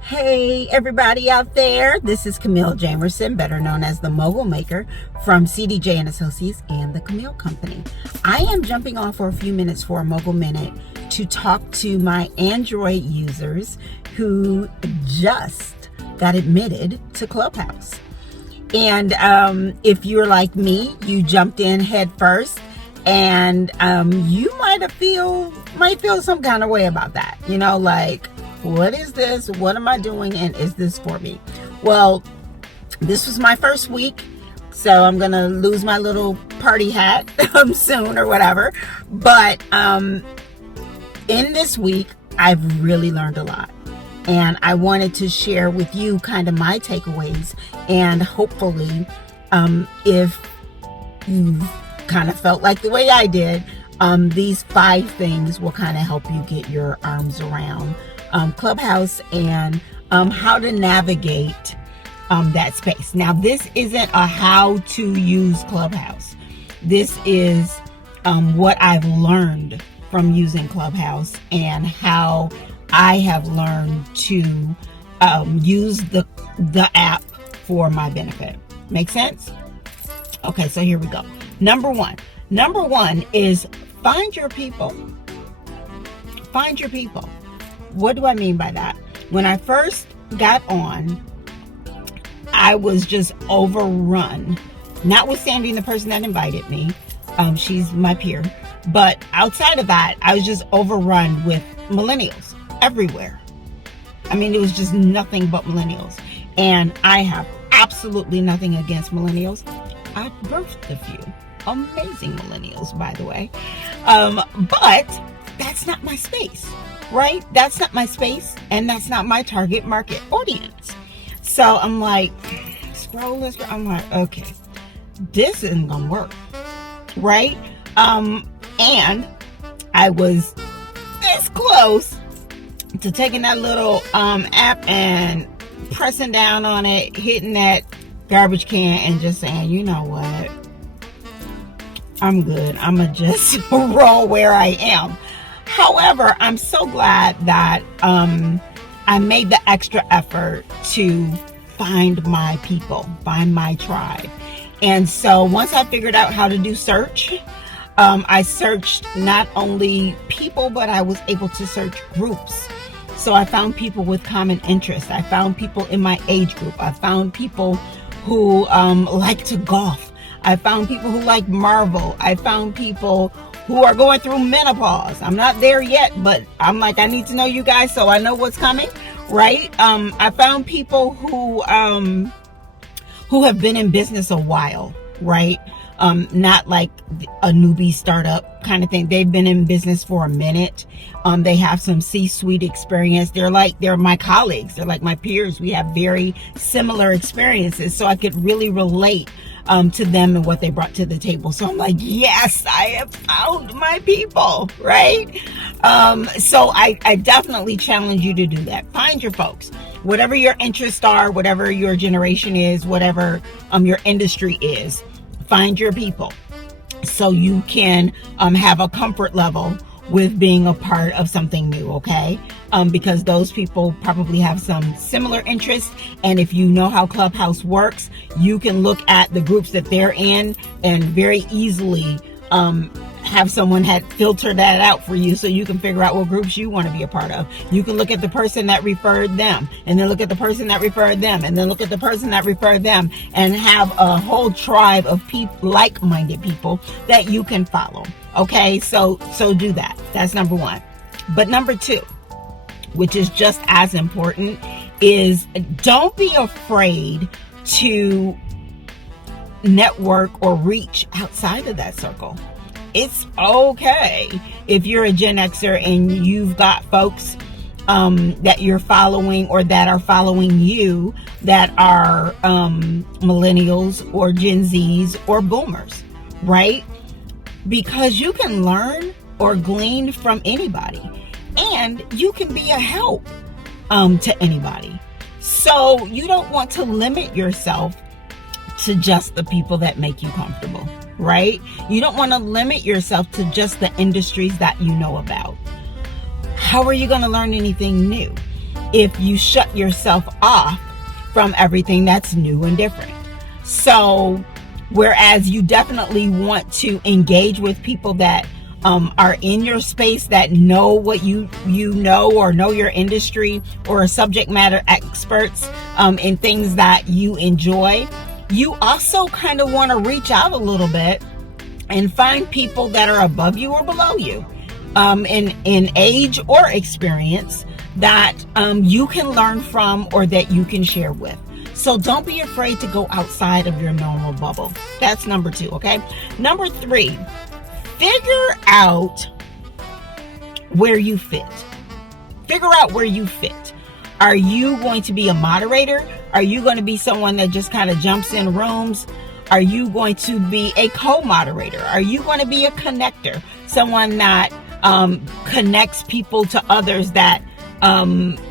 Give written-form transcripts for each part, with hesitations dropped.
Hey everybody out there, this is Camille Jamerson, better known as the Mogul Maker from CDJ Associates and the Camille Company. I am jumping off for a few minutes for a Mogul Minute to talk to my Android users who just got admitted to Clubhouse. And if you're like me, you jumped in head first, and you might feel some kind of way about that. You know, like, what is this? What am I doing? And is this for me? Well, this was my first week, so I'm gonna lose my little party hat soon or whatever. But in this week, I've really learned a lot. And I wanted to share with you kind of my takeaways, and hopefully if you've kind of felt like the way I did, these 5 things will kind of help you get your arms around Clubhouse and how to navigate that space. Now, this isn't a how to use Clubhouse. This is what I've learned from using Clubhouse and how I have learned to use the app for my benefit. Make sense? Okay, so here we go. Number one is find your people. Find your people. What do I mean by that? When I first got on, I was just overrun, notwithstanding the person that invited me. She's my peer. But outside of that, I was just overrun with millennials everywhere. I mean, it was just nothing but millennials. And I have absolutely nothing against millennials. I've birthed a few amazing millennials, by the way. But that's not my space, right? That's not my space, and that's not my target market audience. So I'm like, scrolling. I'm like, okay, this isn't gonna work, right? And I was this close to taking that little app and pressing down on it, hitting that garbage can, and just saying, you know what, I'm good. I'm gonna just roll where I am. However, I'm so glad that I made the extra effort to find my people, find my tribe. And so once I figured out how to do search, I searched not only people, but I was able to search groups. So I found people with common interests. I found people in my age group. I found people who like to golf. I found people who like Marvel. I found people who are going through menopause. I'm not there yet, but I'm like, I need to know you guys so I know what's coming, right? I found people who have been in business a while, right? Not like a newbie startup kind of thing. They've been in business for a minute. They have some C-suite experience. They're my colleagues. They're like my peers. We have very similar experiences. So I could really relate to them and what they brought to the table. So I'm like, yes, I have found my people, right? So I definitely challenge you to do that. Find your folks. Whatever your interests are, whatever your generation is, whatever your industry is, find your people so you can have a comfort level with being a part of something new, okay? Because those people probably have some similar interests. And if you know how Clubhouse works, you can look at the groups that they're in and very easily have someone filter that out for you so you can figure out what groups you want to be a part of. You can look at the person that referred them, and then look at the person that referred them, and then look at the person that referred them, and have a whole tribe of people, like-minded people that you can follow. Okay, so do that. That's number 1. But number 2, which is just as important, is don't be afraid to network or reach outside of that circle. It's okay if you're a Gen Xer and you've got folks that you're following or that are following you that are millennials or Gen Zs or boomers, right? Because you can learn or glean from anybody, and you can be a help to anybody. So you don't want to limit yourself to just the people that make you comfortable, right? You don't want to limit yourself to just the industries that you know about. how are you going to learn anything new if you shut yourself off from everything that's new and different? So, whereas you definitely want to engage with people that are in your space, that know what you know, or know your industry, or are subject matter experts in things that you enjoy, you also kind of want to reach out a little bit and find people that are above you or below you in age or experience that you can learn from or that you can share with. So don't be afraid to go outside of your normal bubble. That's number 2, okay? Number 3, figure out where you fit. Figure out where you fit. Are you going to be a moderator? Are you going to be someone that just kind of jumps in rooms? Are you going to be a co-moderator? Are you going to be a connector? Someone that connects people to others that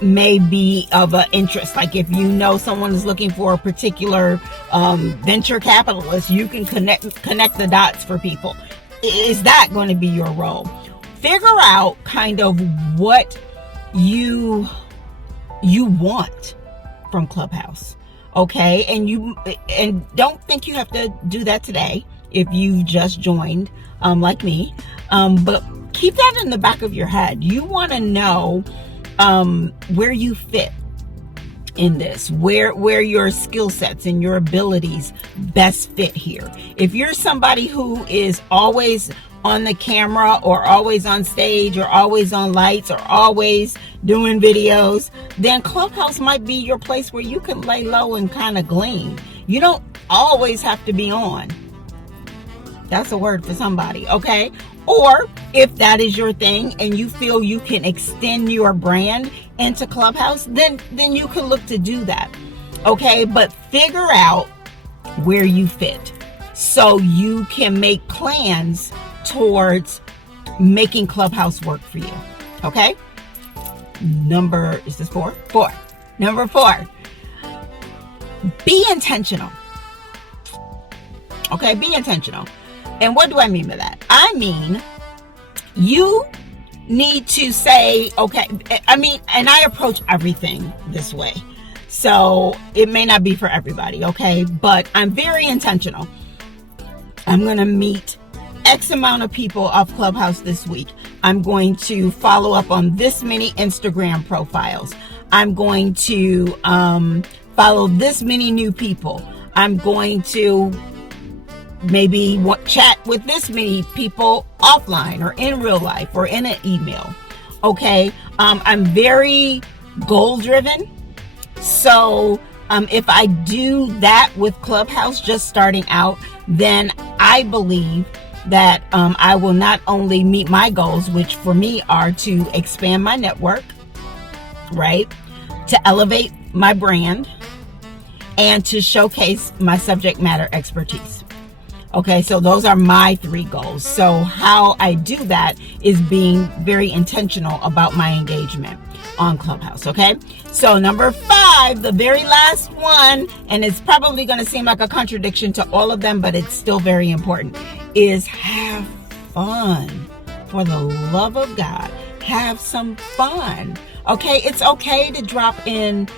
may be of an interest. Like if you know someone is looking for a particular venture capitalist, you can connect the dots for people. Is that going to be your role? Figure out kind of what you want from Clubhouse, okay? And don't think you have to do that today if you've just joined, like me. But keep that in the back of your head. You want to know where you fit in this, where your skill sets and your abilities best fit here. If you're somebody who is always on the camera, or always on stage, or always on lights, or always doing videos, then Clubhouse might be your place where you can lay low and kind of glean. You don't always have to be on. That's a word for somebody, okay? Or if that is your thing and you feel you can extend your brand into Clubhouse, then you can look to do that, okay? But figure out where you fit so you can make plans towards making Clubhouse work for you, okay? Number 4? Number 4, be intentional. Okay, be intentional. And what do I mean by that? I mean, you need to say, okay, and I approach everything this way. So it may not be for everybody, okay? But I'm very intentional. I'm going to meet X amount of people off Clubhouse this week. I'm going to follow up on this many Instagram profiles. I'm going to follow this many new people. I'm going to maybe chat with this many people offline or in real life or in an email. Okay. I'm very goal driven. So if I do that with Clubhouse just starting out, then I believe that I will not only meet my goals, which for me are to expand my network, right? To elevate my brand and to showcase my subject matter expertise. Okay, so those are my 3 goals. So how I do that is being very intentional about my engagement on Clubhouse, okay? So number 5, the very last one, and it's probably going to seem like a contradiction to all of them, but it's still very important, is have fun. For the love of God, have some fun. Okay, it's okay to drop in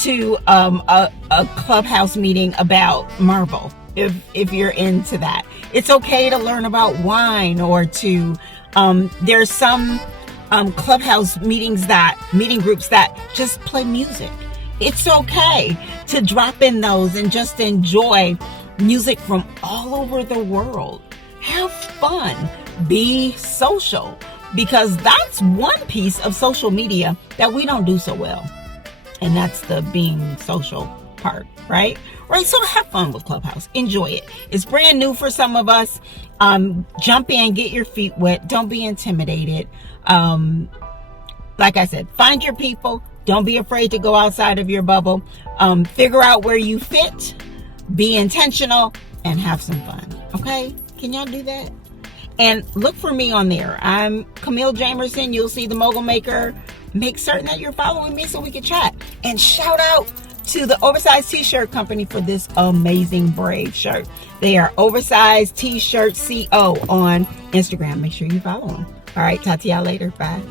to a Clubhouse meeting about Marvel. If you're into that, it's okay to learn about wine, or to there's some Clubhouse meeting groups that just play music. It's okay to drop in those and just enjoy music from all over the world. Have fun, be social, because that's one piece of social media that we don't do so well, and that's the being social part, right? Right, so have fun with Clubhouse. Enjoy it. It's brand new for some of us. Jump in, get your feet wet. Don't be intimidated. Like I said, find your people. Don't be afraid to go outside of your bubble. Figure out where you fit. Be intentional and have some fun. Okay? Can y'all do that? And look for me on there. I'm Camille Jamerson. You'll see the Mogul Maker. Make certain that you're following me so we can chat. And shout out to the Oversized T-Shirt Company for this amazing Brave shirt. They are Oversized T-Shirt CO on Instagram. Make sure you follow them. All right, talk to y'all later. Bye.